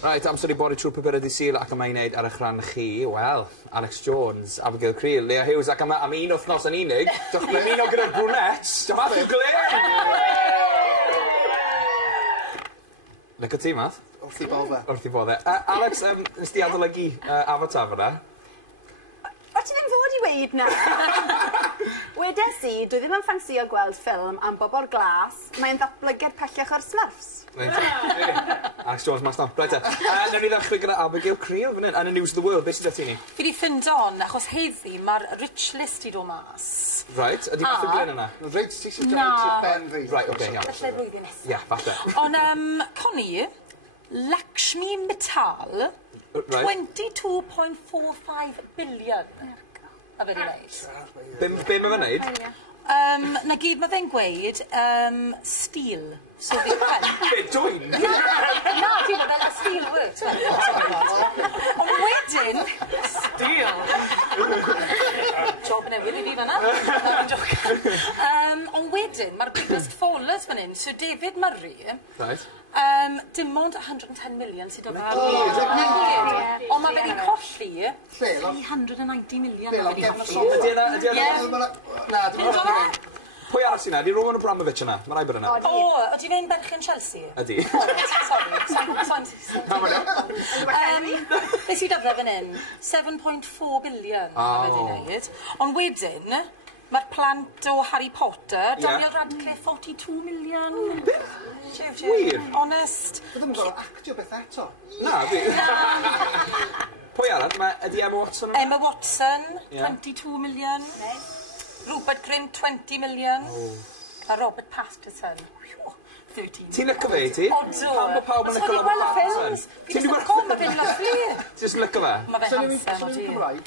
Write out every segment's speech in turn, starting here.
Right, amser I bori trwy'r Papurau'r Sul ac yma i wneud ar eich rhan chi, wel, Alex Jones, Abigail Creel, Leah Hughes ac yma am un wythnos yn unig. Mae'n un o gyda'r brunets, Matthew Glenn! Lyca ti, Math? Wrth i bodde. Wrth i bodde. Alex, nes di adolygu Avatar fyna? O ti ddim fod i weid na? Wedes i, dwi ddim yn ffansio gweld ffilm am bobl glas, mae'n ddatblygiad pellach o'r Smurfs. Alex Jones, mas na. Right, newn ni ddechrau gyda Abigail Creel fan hyn, yn y News of the World. Beth sydd ti ni? Fi di ffindo on, achos heddi mae'r rich list i do mas. Right, ydy Matthew Glenn yna? Reit, ti sy'n dod ben fi. Right, oce, iawn. Felly blwyddyn nesaf. Ia, falle. Ond, Connie, Lakshmi Mittal, 22.45 billion. A fe di wneud. Be mae fe'n wneud? Na gyd mae fe'n gweud, steel. So fi'n pen. Be, dwy'n? Na, ti'n fel y steel works. Ond wedyn... Steel? Job newydd i fi fanna. Ond wedyn, mae'r biggest fallers fan hyn, so David Murray, dim ond 110 million sydd o fel. Ond mae wedi colli 390 million. Na, Pwy arall sy'n yna? Ydy Roman Abramovich yna? Mae rai bod yna. O, ydy fe'n berchen Chelsea? Ydy. Sorry. Beth sydd dyfle fan hyn? 7.4 billion mae wedi wneud. Ond wedyn, mae'r plant o Harry Potter, Daniel Radcliffe, 42 million. Wir? Honest. Bydd yn gorau actio beth eto. Na, fi. Pwy arall? Ydy Emma Watson yna? Emma Watson, 22 million. Rupert Grint, 20 million. A Robert Pattinson, 13 million. Ti'n lyco fe, ti? Odo. Pam bod pawb yn lyco Robert Pattinson? Ti'n lyco fe? Mae fe'n lyflu. Ti'n just lyco fe? Mae fe handsome, o di. Cymraeg?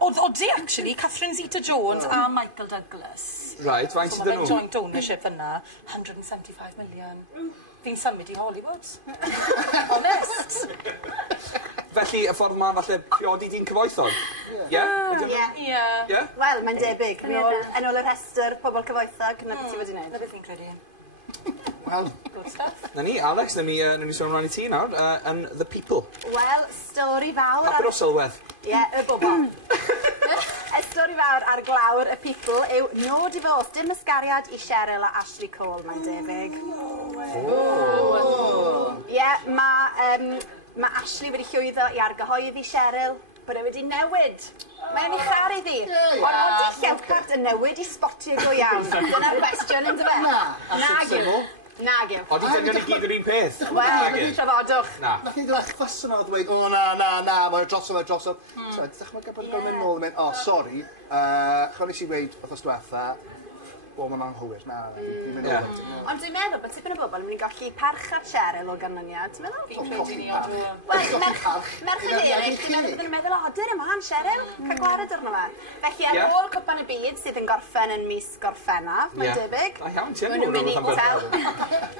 O di, actually, Catherine Zeta-Jones a Michael Douglas. Right, faint sydd So yn mae nhw? joint ownership yna, 175 million. Fi'n symud i Hollywood. Honest. Felly, y ffordd ma, falle, priodi di'n cyfoethog? Ie? Ie. Wel, mae'n debyg. Yn ôl y rhestr pobl cyfoethog, na beth ti wedi gwneud. Na beth fi'n credu. Wel, Good stuff. Na ni, Alex, na ni sôn rhan i ti nawr, yn The People. Wel, stori fawr... Papurau'r Sul. Ie, y bobl. Y stori fawr ar glawr y People yw no divorce, dim ysgariad i Cheryl a Ashley Cole, mae'n debyg. Ie, mae Ashley wedi llwyddo i argyhoeddi Cheryl, bod e wedi newid. Mae'n ei charu ddi. Ond oeddi Llewcart yn newid i spotio go iawn. Dyna'r cwestiwn, ynddo fe? Nagyw. Nagyw. Oeddi dynion i gyd yr un peth? Wel, trafodwch. Na. nath ni'n dweud ffys yna o ddweud, o na, mae'n drosodd. So, ddech chi'n gael bod yn mynd nôl yn mynd, o, sori, chwn i si weid, wrth diwetha, o, mae'n anghywir, na, dwi'n mynd nôl. Ond dwi'n meddwl bod tipyn o bobl yn mynd i golli parchad Cheryl o ganlyniad, ti'n meddwl? Fi'n credu ni o. Wel, merched eraill, dwi'n meddwl yn meddwl, o, dyr yma, Cheryl, cael gwared arno fe. Felly, ar ôl cwpan y byd sydd yn gorffen yn mis gorffennaf, mae'n debyg. A iawn, ti'n Maen nhw'n mynd i mwyn fel.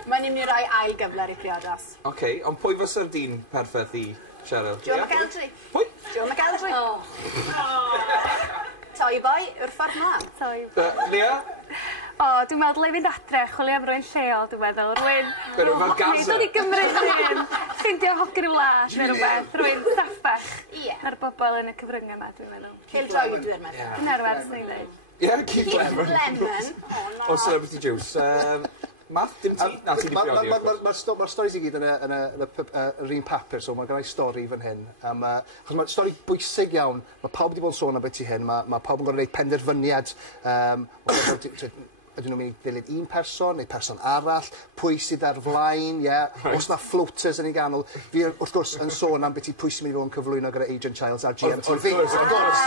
Maen nhw'n mynd i roi ail gyfler i priodas. Oce, ond pwy fysa'r dyn perffaith i Cheryl? Joe McElderry. Pwy? Joe McElderry. Toy boy, yw'r ffordd mlaen. Leah? O, dwi'n meddwl ei fynd adre, chwilio am rwy'n lleol, dwi'n meddwl. Rwy'n... Fel Gaza? Dod i gymryd rwy'n ffindio hogyn i wlad, neu rhywbeth. Rwy'n daffach. Ie. Na'r bobl yn y cyfryngau yma, dwi'n meddwl. Cael droed, dwi'n meddwl. Cynharwad, sy'n ei ddweud. Ie, Keith Lemon. Lemon. O Celebrity Juice. Math, dim ti? Na, ti di priodi, wrth gwrs. Mae'r storis i gyd yn yr un papur, so mae gennau stori fan hyn. Achos mae'n stori bwysig iawn. Mae pawb wedi bod yn sôn am beth i hyn. Mae pawb yn gorfod gwneud penderfyniad. Ydyn nhw'n mynd i ddilyd un person neu person arall, pwy sydd ar flaen, os yna floaters yn ei ganol. Fi wrth gwrs yn sôn am beth i pwy sy'n mynd i fod yn cyflwyno gyda Agent Childs ar GMTV. Wrth gwrs.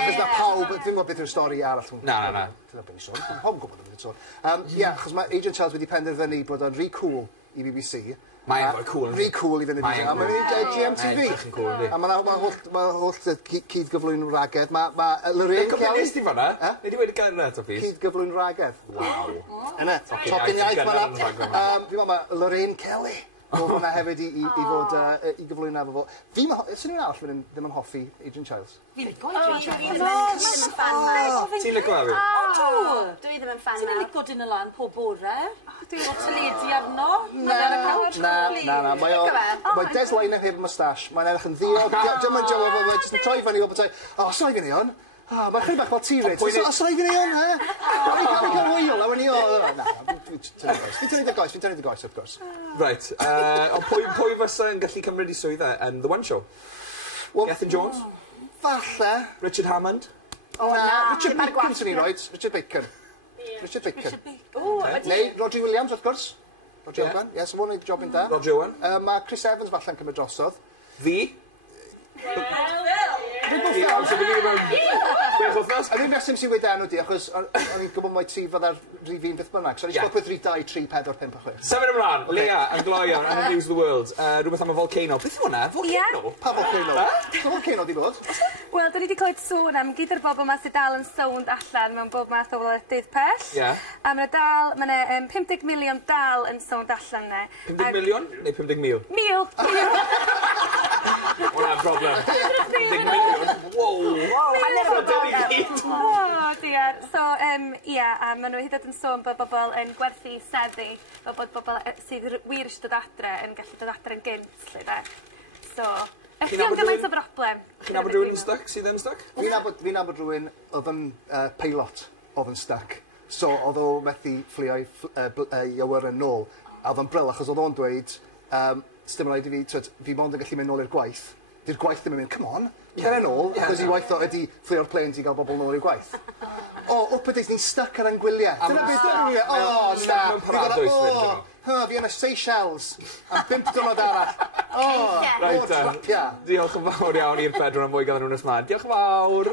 Achos mae pawb, fi'n gwybod beth yw'r stori arall. Na. Dyna beth ni'n sôn, pawb yn gwybod beth ni'n sôn. Ie, achos mae Agent Childs wedi penderfynu bod o'n rhy cool i BBC. Mae'n fwy cool. Rhy cool i fynd i BBC. A mae'n mynd i GMTV. A mae holl cyd-gyflwy'n ragedd. Mae Lorraine Kelly... Nes ti fanna? Nid i wedi cael yn eto, please. Cyd-gyflwy'n ragedd. Waw. Yna, tocyn iaith fanna. Fi'n meddwl mae Lorraine Kelly. Oedd hwnna hefyd i fod i gyflwyno efo fo. Sy'n nhw'n arall ddim yn hoffi Adrian Childs? Fi'n lico Dwi ddim yn fan mawr. Ti'n licio fi? Dwi ddim yn fan Ti'n mawr. lico dyn y lan pob bore? Dwi'n fod teledu arno? Na. Mae Des Lynam heb y mustache. Mae'n edrych yn ddiog. Dim yn joio fo, jyst yn troi fyny o bethau. O, os rai fi ni hwn? Mae'n chydig bach fel T-Rex. Os rai fi ni hwn, he? Mae'n cael wyl, a wni o. Na, fi'n tynnu dy goes, wrth gwrs. Right. Ond pwy fysa yn gallu cymryd i swydda yn The One Show? Gethin Jones? Falle. Richard Hammond? Na, Richard Bacon sy'n ni'n roed. Richard Bacon. Neu Roger Williams, wrth gwrs. Roger Owen. Ie, so mwyn ei job yn da. Roger Owen. Mae Chris Evans falle'n cymryd drosodd. Fi? A ddim reswm sy'n wedi enw di, achos o'n i'n gwybod mai ti fod ar rhif un beth bynnag. So ni'n gwybod 3, 2, 3, 4, 5, 6. Sefyd ymlaen, Leah, yn gloi iawn, and the news of the world. Rhywbeth am y volcano. Beth yw hwnna? Volcano? Pa volcano? Pa volcano di bod? Wel, da ni wedi clywed sôn am gyda'r bobl yma sydd dal yn sownd allan mewn bob math o wledydd pell. Ie. A mae 50 miliwn dal yn sownd allan ne. 50 miliwn neu 50,000? Mil! Hwnna'n problem. 50 miliwn? Wow! O, diar. So, ia, a maen nhw hyd yn sôn bod bobl yn gwerthu seddi, bod bobl sydd wir eisiau dod adre yn gallu dod adre yn gynt, lle de. So, chi am gymaint o broblem. Chi'n nabod rhywun stuck, sydd yn stuck? Fi'n nabod rhywun oedd yn pilot oedd yn stuck. So, oedd o methu fflio i awyr yn ôl. A oedd yn bryl, achos oedd o'n dweud, stym rhaid i fi mond yn gallu mynd nôl i'r gwaith. Di'r gwaith ddim yn mynd, come on, cer yn ôl, achos i waith o ydi fflio'r planes i gael bobl nôl i'r gwaith. O, wpeth ni'n stuck ar angwyliau. Dyna beth ydyn ni. O, na. Fi yn y Seychelles. Am 5 diwrnod arall. O, trapia. Diolch yn fawr iawn i'r bedwar am fwy gan nhw'n ysmlaen. Diolch yn fawr.